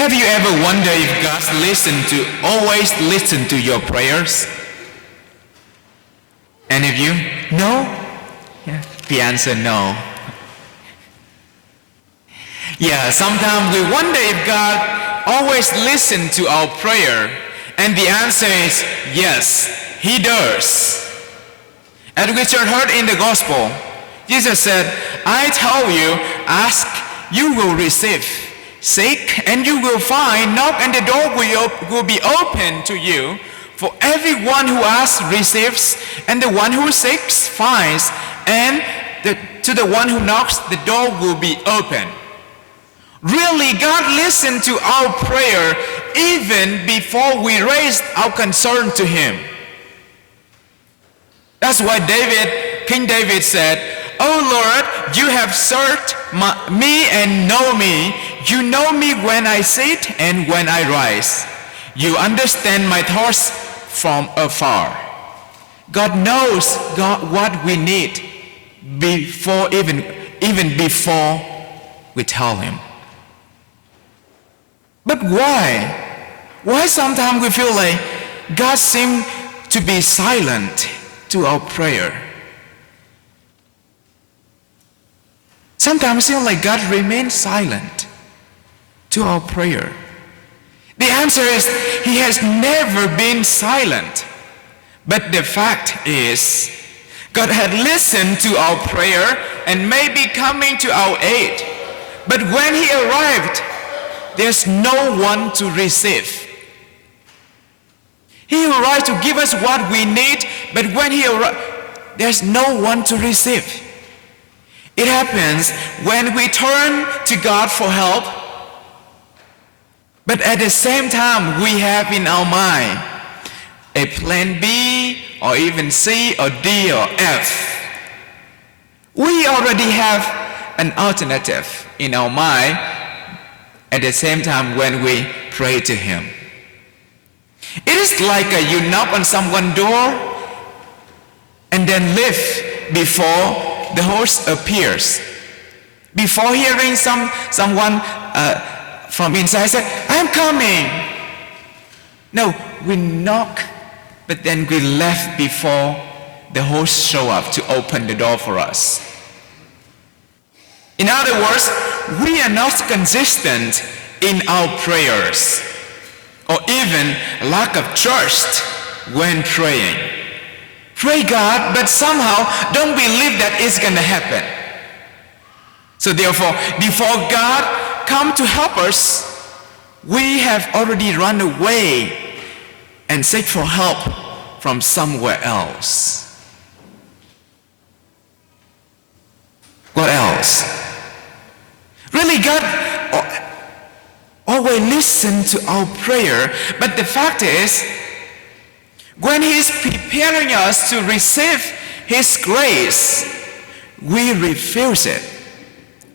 Have you ever wondered if God always listen to your prayers? Any of you? No? Yeah. The answer no. Yeah, sometimes we wonder if God always listens to our prayer, and the answer is yes, He does. As we just heard in the gospel, Jesus said, I tell you, ask, you will receive. Seek, and you will find. Knock, and the door will be open to you. For everyone who asks receives, and the one who seeks finds, and to the one who knocks, the door will be open. Really, God listened to our prayer even before we raised our concern to Him. That's why King David said, "Oh Lord, you have searched me and know me. You know me when I sit and when I rise. You understand my thoughts from afar." God knows what we need before even before we tell Him. But why? Why sometimes we feel like God seems to be silent to our prayer? Sometimes it feels like God remains silent to our prayer. The answer is He has never been silent. But the fact is, God had listened to our prayer and may be coming to our aid. But when He arrived, there's no one to receive. He arrived to give us what we need, but when He arrived, there's no one to receive. It happens when we turn to God for help, but at the same time we have in our mind a plan B or even C or D or F. We already have an alternative in our mind at the same time when we pray to Him. It is like you knock on someone's door and then leave before the host appears. Before hearing someone from inside say, "I'm coming." No, we knock, but then we left before the host show up to open the door for us. In other words, we are not consistent in our prayers, or even lack of trust when praying. Pray God, but somehow don't believe that it's going to happen. So therefore, before God come to help us, we have already run away and seek for help from somewhere else. What else? Really, God always listens to our prayer, but the fact is, when He's preparing us to receive His grace, we refuse it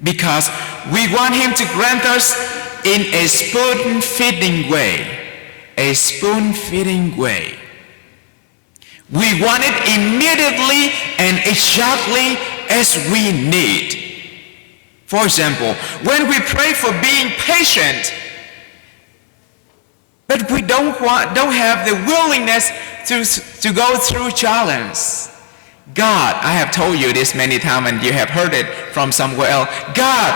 because we want Him to grant us in a spoon-feeding way. A spoon-feeding way. We want it immediately and exactly as we need. For example, when we pray for being patient, but we don't have the willingness to go through challenge. God, I have told you this many times and you have heard it from somewhere else. God,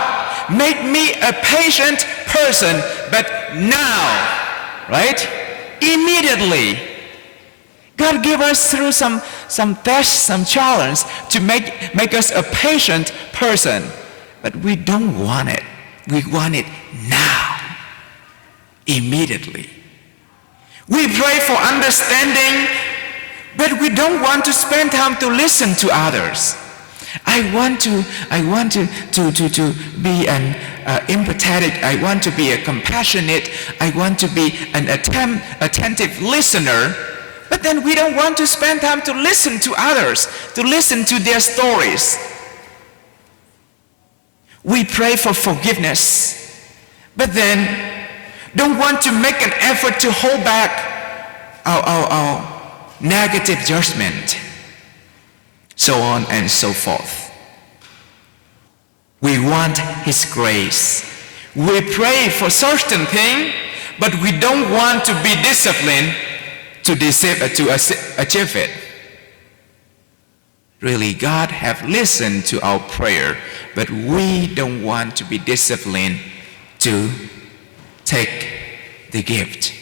make me a patient person, but now, right? Immediately. God give us through some tests, some challenge to make us a patient person. But we don't want it. We want it now. Immediately. We pray for understanding, but we don't want to spend time to listen to others. I want to be an empathetic. I want to be a compassionate. I want to be an attentive listener. But then we don't want to spend time to listen to others, to listen to their stories. We pray for forgiveness, but then don't want to make an effort to hold back our negative judgment, so on and so forth. We want His grace. We pray for certain thing, but we don't want to be disciplined to achieve it. Really, God have listened to our prayer, but we don't want to be disciplined to take the gift.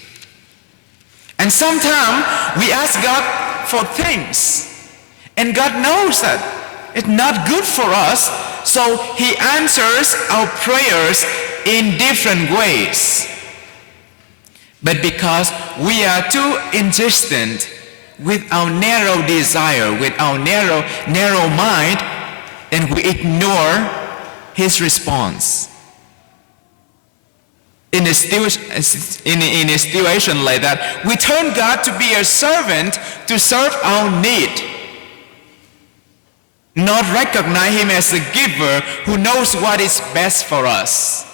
And sometimes we ask God for things, and God knows that it's not good for us, so He answers our prayers in different ways. But because we are too insistent with our narrow desire, with our narrow mind, and we ignore His response. In a situation like that, we turn God to be a servant to serve our need, not recognize Him as a giver who knows what is best for us.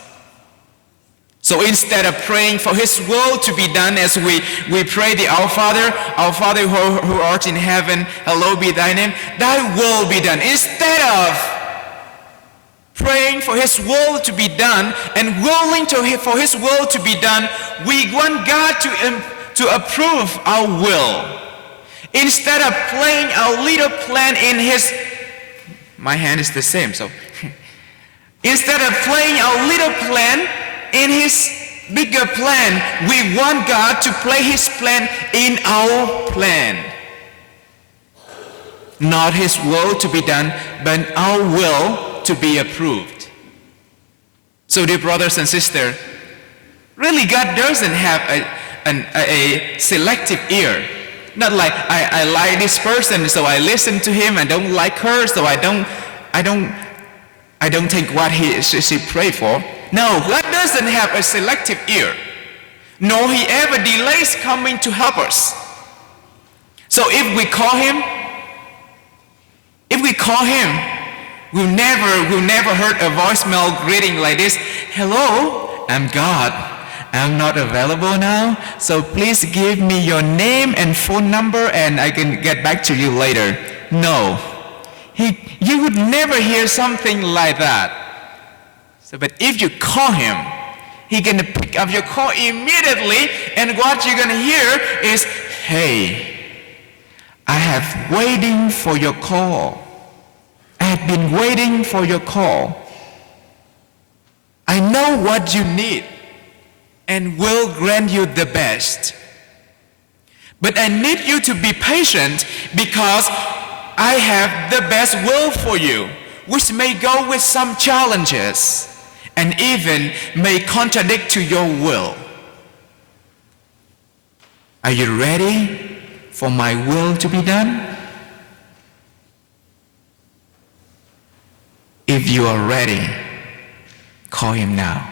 So instead of praying for His will to be done, as we pray the Our Father who art in heaven, hallowed be thy name, thy will be done. Instead of praying for His will to be done and willing for His will to be done, we want God to approve our will. Instead of playing our little plan in His, my hand is the same, so instead of playing our little plan in His bigger plan, we want God to play His plan in our plan. Not His will to be done, but our will to be approved. So dear brothers and sisters, really God doesn't have a selective ear. Not like I like this person, so I listen to him. I don't like her, so I don't take what she pray for. No, God doesn't have a selective ear. No, He ever delays coming to help us. So if we call Him, we'll never heard a voicemail greeting like this. Hello, I'm God. I'm not available now, so please give me your name and phone number and I can get back to you later. No, you would never hear something like that. So, but if you call Him, He's going to pick up your call immediately, and what you're going to hear is, hey, I have waiting for your call. I have been waiting for your call. I know what you need and will grant you the best. But I need you to be patient because I have the best will for you, which may go with some challenges and even may contradict to your will. Are you ready for my will to be done? If you are ready, call Him now.